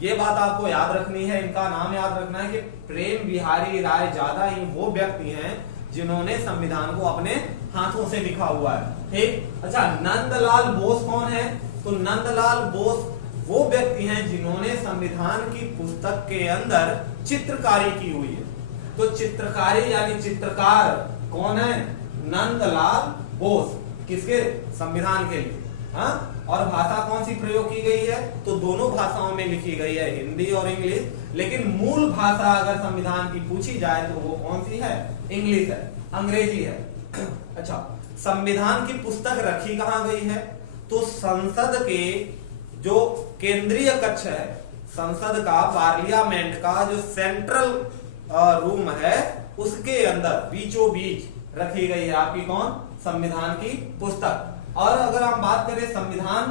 ये बात आपको याद रखनी है, इनका नाम याद रखना है कि प्रेम बिहारी राय ज्यादा ही वो व्यक्ति हैं जिन्होंने संविधान को अपने हाथों से लिखा हुआ है। ठीक, अच्छा, नंदलाल बोस कौन है? तो नंदलाल बोस वो व्यक्ति हैं जिन्होंने संविधान की पुस्तक के अंदर चित्रकारी की हुई है। तो चित्रकारी यानी चित्रकार कौन है? नंदलाल बोस। किसके? संविधान के लिए। हाँ, और भाषा कौन सी प्रयोग की गई है? तो दोनों भाषाओं में लिखी गई है, हिंदी और इंग्लिश, लेकिन मूल भाषा अगर संविधान की पूछी जाए तो वो कौन सी है? इंग्लिश है, अंग्रेजी है। अच्छा, संविधान की पुस्तक रखी कहां गई है? तो संसद के जो केंद्रीय कक्ष है, संसद का, पार्लियामेंट का जो सेंट्रल रूम है, उसके अंदर बीचों बीच रखी गई है आपकी कौन? संविधान की पुस्तक। और अगर हम बात करें संविधान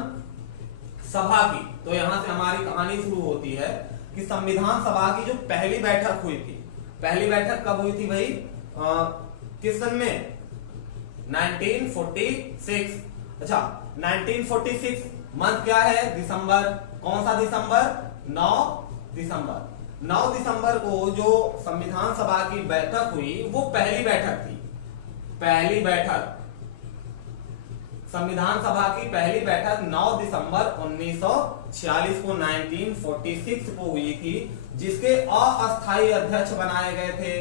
सभा की, तो यहां से हमारी कहानी शुरू होती है कि संविधान सभा की जो पहली बैठक हुई थी, पहली बैठक कब हुई थी भाई? किस सन में? 1946। अच्छा, 1946 मंथ क्या है? दिसंबर। कौन सा दिसंबर? 9 दिसंबर। 9 दिसंबर को जो संविधान सभा की बैठक हुई वो पहली बैठक थी। पहली बैठक, संविधान सभा की पहली बैठक 9 दिसंबर 1946 को 1946 को हुई थी, जिसके अस्थायी अध्यक्ष बनाए गए थे।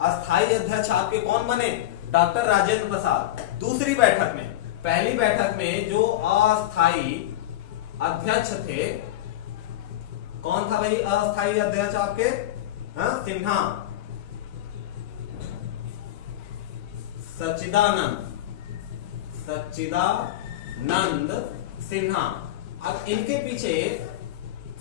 अस्थायी अध्यक्ष आपके कौन बने? डॉक्टर राजेंद्र प्रसाद। दूसरी बैठक में, पहली बैठक में जो अस्थायी अध्यक्ष थे, कौन था भाई अस्थायी अध्यक्ष आपके? सिन्हा, सच्चिदानंद सिन्हा। अब इनके पीछे,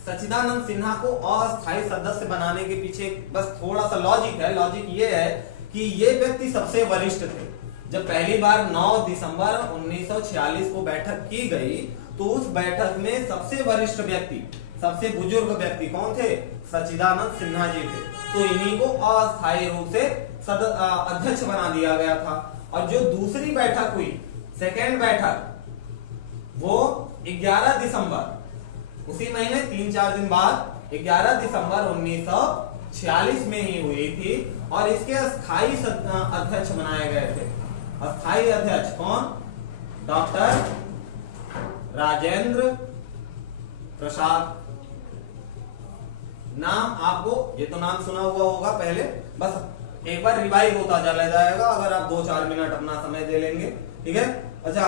सच्चिदानंद सिन्हा को अस्थायी सदस्य बनाने के पीछे बस थोड़ा सा लॉजिक है। लॉजिक ये है कि ये व्यक्ति सबसे वरिष्ठ थे। जब पहली बार 9 दिसंबर 1946 को बैठक की गई तो उस बैठक में सबसे वरिष्ठ व्यक्ति, सबसे बुजुर्ग व्यक्ति कौन थे? सच्चिदानंद सिन्हा जी थे। तो इन्हीं को अस्थायी रूप से अध्यक्ष बना दिया गया था। और जो दूसरी बैठक हुई, सेकेंड बैठक, वो 11 दिसंबर, उसी महीने 3-4 दिन बाद 11 दिसंबर 1946 में ही हुई थी। और इसके अस्थायी अध्यक्ष बनाए गए थे। अस्थायी अध्यक्ष कौन? डॉक्टर राजेंद्र प्रसाद। नाम आपको, ये तो नाम सुना हुआ होगा पहले, बस एक बार रिवाइज होता चला जाएगा अगर आप 2-4 मिनट अपना समय दे लेंगे। ठीक है। अच्छा,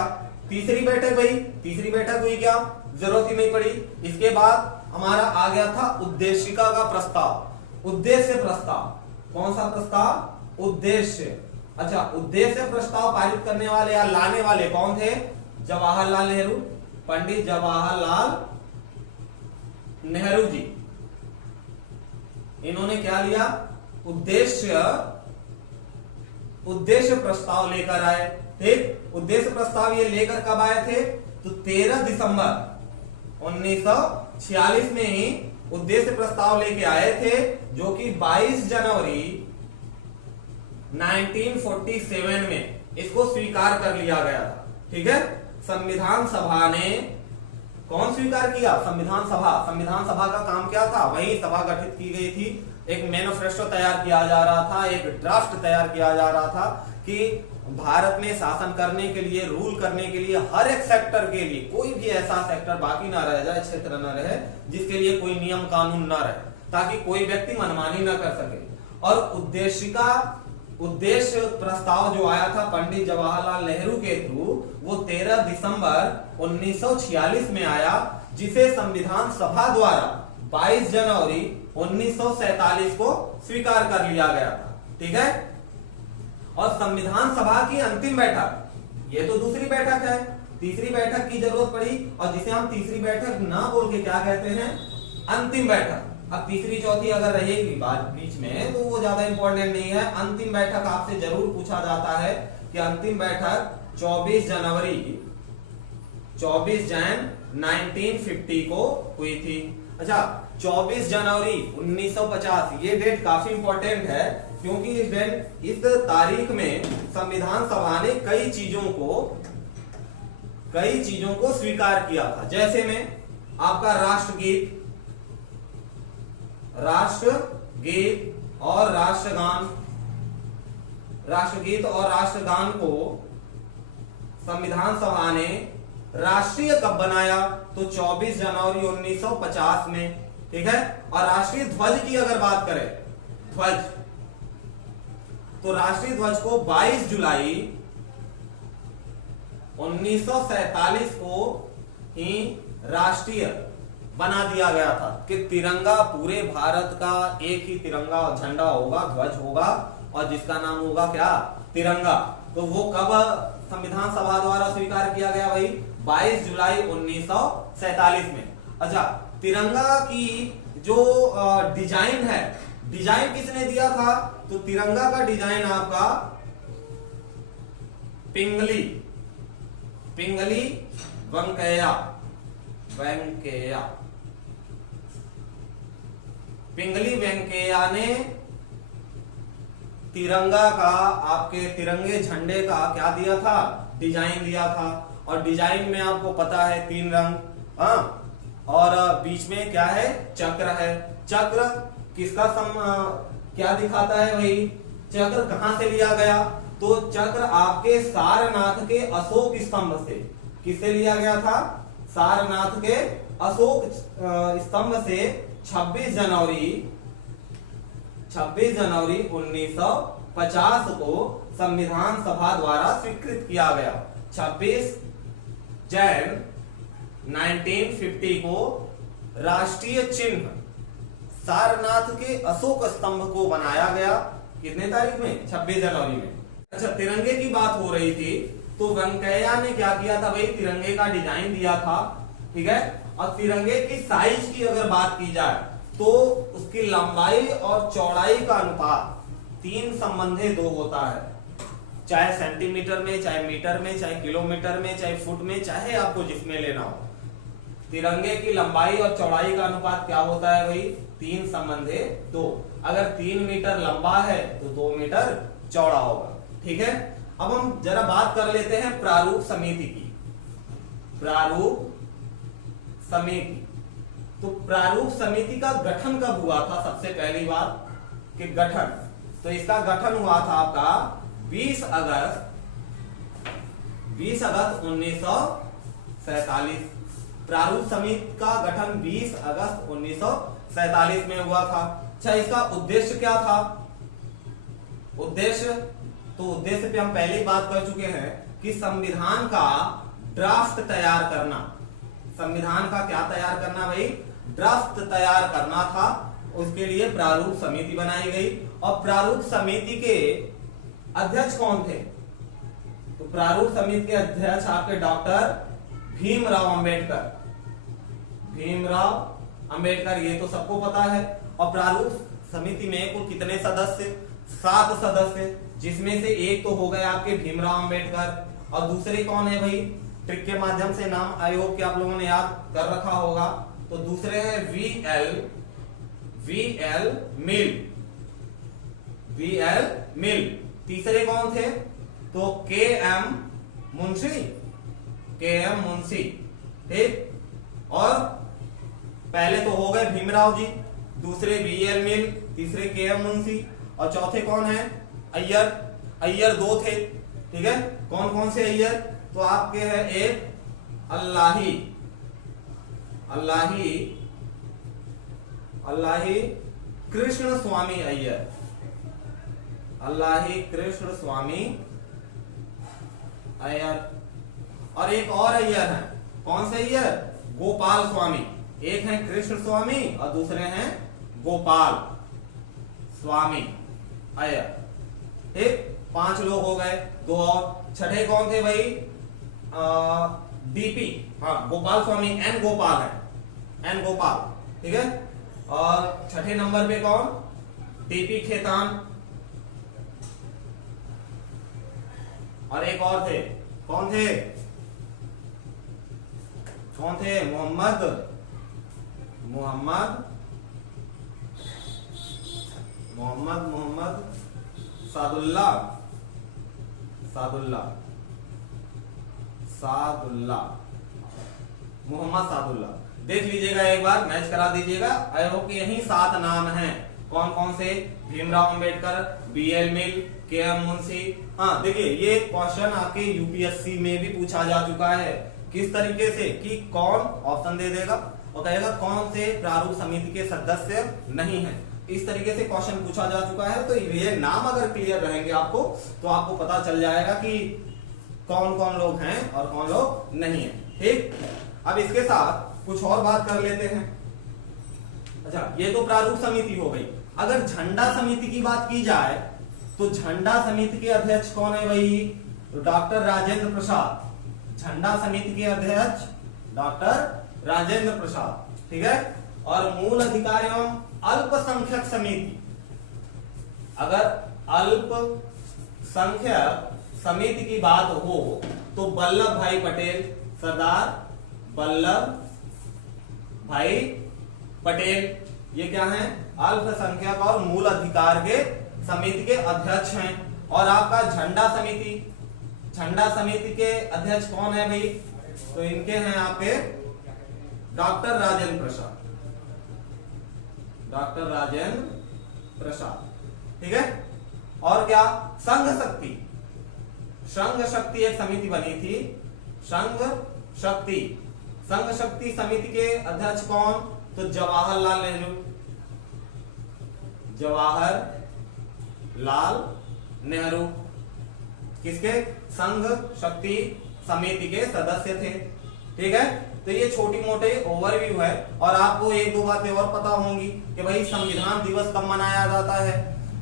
तीसरी बैठक भाई, तीसरी बैठक हुई क्या? जरूरत ही नहीं पड़ी। इसके बाद हमारा आ गया था उद्देशिका का प्रस्ताव, उद्देश्य प्रस्ताव। कौन सा प्रस्ताव? उद्देश्य। अच्छा, उद्देश्य प्रस्ताव पारित करने वाले या लाने वाले कौन थे? जवाहरलाल नेहरू, पंडित जवाहरलाल नेहरू जी। इन्होंने क्या लिया? उद्देश्य प्रस्ताव लेकर आए। ठीक, उद्देश्य प्रस्ताव ये लेकर कब आए थे? तो 13 दिसंबर 1946 में ही उद्देश्य प्रस्ताव लेके आए थे, जो कि 22 जनवरी 1947 में इसको स्वीकार कर लिया गया था। ठीक है। संविधान सभा ने कौन स्वीकार किया? संविधान सभा। संविधान सभा का काम क्या था? वही सभा गठित की गई थी, एक मैनिफेस्टो तैयार किया जा रहा था, एक ड्राफ्ट तैयार किया जा रहा था कि भारत में शासन करने के लिए, रूल करने के लिए, हर एक सेक्टर के लिए कोई भी ऐसा सेक्टर बाकी ना रह जाए, क्षेत्र न रहे जिसके लिए कोई नियम कानून ना रहे, ताकि कोई व्यक्ति मनमानी ना कर सके। और उद्देश्य प्रस्ताव जो आया था पंडित जवाहरलाल नेहरू के थ्रू, वो 13 दिसंबर 1946 में आया, जिसे संविधान सभा द्वारा 22 जनवरी 1947 को स्वीकार कर लिया गया था। ठीक है। और संविधान सभा की अंतिम बैठक, ये तो दूसरी बैठक है, तीसरी बैठक की जरूरत पड़ी, और जिसे हम तीसरी बैठक ना बोल के क्या कहते हैं? अंतिम बैठक। अब तीसरी चौथी अगर रहेगी बात बीच में तो वो ज्यादा इंपॉर्टेंट नहीं है। अंतिम बैठक आपसे जरूर पूछा जाता है कि अंतिम बैठक 24 जनवरी 1950 को हुई थी। अच्छा, 24 जनवरी 1950 ये डेट काफी इंपॉर्टेंट है, क्योंकि इस तारीख में संविधान सभा ने कई चीजों को स्वीकार किया था। जैसे में आपका राष्ट्रगीत, राष्ट्रगीत और राष्ट्रगान, राष्ट्रगीत और राष्ट्रगान को संविधान सभा ने राष्ट्रीय कब बनाया? तो 24 जनवरी 1950 में, ठीक है। और राष्ट्रीय ध्वज की अगर बात करें, ध्वज, तो राष्ट्रीय ध्वज को 22 जुलाई 1947 को ही राष्ट्रीय बना दिया गया था कि तिरंगा पूरे भारत का एक ही तिरंगा झंडा होगा, ध्वज होगा और जिसका नाम होगा क्या? तिरंगा। तो वो कब संविधान सभा द्वारा स्वीकार किया गया भाई? 22 जुलाई 1947 में। अच्छा, तिरंगा की जो डिजाइन है, डिजाइन किसने दिया था? तो तिरंगा का डिजाइन आपका पिंगली वेंकैया पिंगली वेंकैया ने तिरंगा का, आपके तिरंगे झंडे का क्या दिया था? डिजाइन दिया था। और डिजाइन में आपको पता है 3 रंग, हाँ, और बीच में क्या है? चक्र है। चक्र किसका क्या दिखाता है भाई? चक्र कहां से लिया गया? तो चक्र आपके सारनाथ के अशोक स्तंभ से, किससे लिया गया था? सारनाथ के अशोक स्तंभ से 26 जनवरी 1950 को संविधान सभा द्वारा स्वीकृत किया गया। 26 जैन 1950 को राष्ट्रीय चिन्ह सारनाथ के अशोक स्तंभ को बनाया गया। कितने तारीख में? 26 जनवरी में। अच्छा, तिरंगे की बात हो रही थी तो वेंकैया ने क्या किया था भाई? तिरंगे का डिजाइन दिया था, ठीक है। और तिरंगे की साइज की अगर बात की जाए तो उसकी लंबाई और चौड़ाई का अनुपात 3:2 होता है। चाहे सेंटीमीटर में, चाहे मीटर में, चाहे किलोमीटर में, चाहे फुट में, चाहे आपको जिसमें लेना हो, तिरंगे की लंबाई और चौड़ाई का अनुपात क्या होता है भाई? 3:2। अगर 3 मीटर लंबा है तो 2 मीटर चौड़ा होगा, ठीक है। अब हम जरा बात कर लेते हैं प्रारूप समिति की। प्रारूप समिति, तो प्रारूप समिति का गठन कब हुआ था? सबसे पहली बात कि गठन, तो इसका गठन हुआ था आपका 20 अगस्त 1947। प्रारूप समिति का गठन 20 अगस्त 1947 में हुआ था। अच्छा, इसका उद्देश्य क्या था? उद्देश्य, तो उद्देश्य पे हम पहले ही बात कर चुके हैं कि संविधान का ड्राफ्ट तैयार करना। संविधान का क्या तैयार करना भाई? ड्राफ्ट तैयार करना था। उसके लिए प्रारूप समिति बनाई गई। और प्रारूप समिति के अध्यक्ष कौन थे? तो प्रारूप समिति के अध्यक्ष आपके डॉक्टर भीमराव अंबेडकर, ये तो सबको पता है। और प्रारूप समिति में कुल कितने सदस्य? 7 सदस्य, जिसमें से एक तो हो गए आपके भीमराव अंबेडकर, और दूसरे कौन है भाई? ट्रिक के माध्यम से नाम आयोग के आप लोगों ने याद कर रखा होगा। तो दूसरे हैं वीएल मिल। तीसरे कौन थे? तो केएम मुंशी, ठीक। और पहले तो हो गए भीमराव जी, दूसरे वीएल मिल, तीसरे केएम मुंशी, और चौथे कौन है? अय्यर 2 थे, ठीक है। कौन कौन से अय्यर? तो आपके है एक अल्लाही कृष्ण स्वामी अय्यर, और एक और अय्यर है। कौन से अय्यर? गोपाल स्वामी। एक है कृष्ण स्वामी और दूसरे हैं गोपाल स्वामी अय्यर, ठीक। 5 लोग हो गए, 2 और। छठे कौन थे भाई? डीपी, हाँ, गोपाल स्वामी, एन गोपाल, ठीक है। और छठे नंबर पे कौन? डीपी खेतान, और एक और थे। कौन थे? मोहम्मद सादुल्लाह, मोहम्मद सादुल्लाह, देख लीजिएगा, एक बार मैच करा दीजिएगा। आई होप कि यही 7 नाम हैं। कौन कौन से? भीमराव अंबेडकर, बीएल मिल, केएम मुंशी। हाँ देखिए, ये क्वेश्चन आपके यूपीएससी में भी पूछा जा चुका है। किस तरीके से कि कौन, ऑप्शन दे देगा और कहेगा कौन से प्रारूप समिति के सदस्य नहीं है। इस तरीके से क्वेश्चन पूछा जा चुका है। तो ये नाम अगर क्लियर रहेंगे आपको तो आपको पता चल जाएगा कि कौन कौन लोग हैं और कौन लोग नहीं है। ठीक, अब इसके साथ कुछ और बात कर लेते हैं। अच्छा, ये तो प्रारूप समिति हो गई। अगर झंडा समिति की बात की जाए तो झंडा समिति के अध्यक्ष कौन है भाई? तो डॉक्टर राजेंद्र प्रसाद। झंडा समिति के अध्यक्ष डॉक्टर राजेंद्र प्रसाद, ठीक है। और मूल अधिकार एवं अल्पसंख्यक समिति, अगर अल्पसंख्यक समिति की बात हो तो वल्लभ भाई पटेल, सरदार वल्लभ भाई पटेल, ये क्या है? अल्पसंख्यक और मूल अधिकार के समिति के अध्यक्ष हैं। और आपका झंडा समिति, झंडा समिति के अध्यक्ष कौन है भाई? तो इनके हैं आपके डॉक्टर राजेंद्र प्रसाद, डॉक्टर राजेंद्र प्रसाद, ठीक है। और क्या? संघ शक्ति, संघ शक्ति एक समिति बनी थी, संघ शक्ति, संघ शक्ति समिति के अध्यक्ष कौन? तो जवाहरलाल नेहरू, जवाहरलाल नेहरू किसके? संघ शक्ति समिति के सदस्य थे, ठीक है। तो ये छोटी मोटे ओवरव्यू है। और आपको एक दो बातें और पता होंगी कि भाई संविधान दिवस कब मनाया जाता है।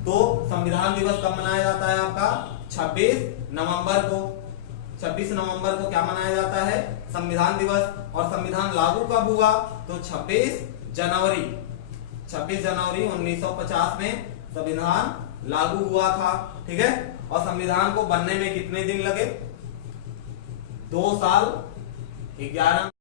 तो संविधान दिवस कब मनाया जाता है आपका? 26 नवंबर को। 26 नवंबर को क्या मनाया जाता है? संविधान दिवस। और संविधान लागू कब हुआ? तो 26 जनवरी 1950 में संविधान लागू हुआ था, ठीक है। और संविधान को बनने में कितने दिन लगे? 2 साल 11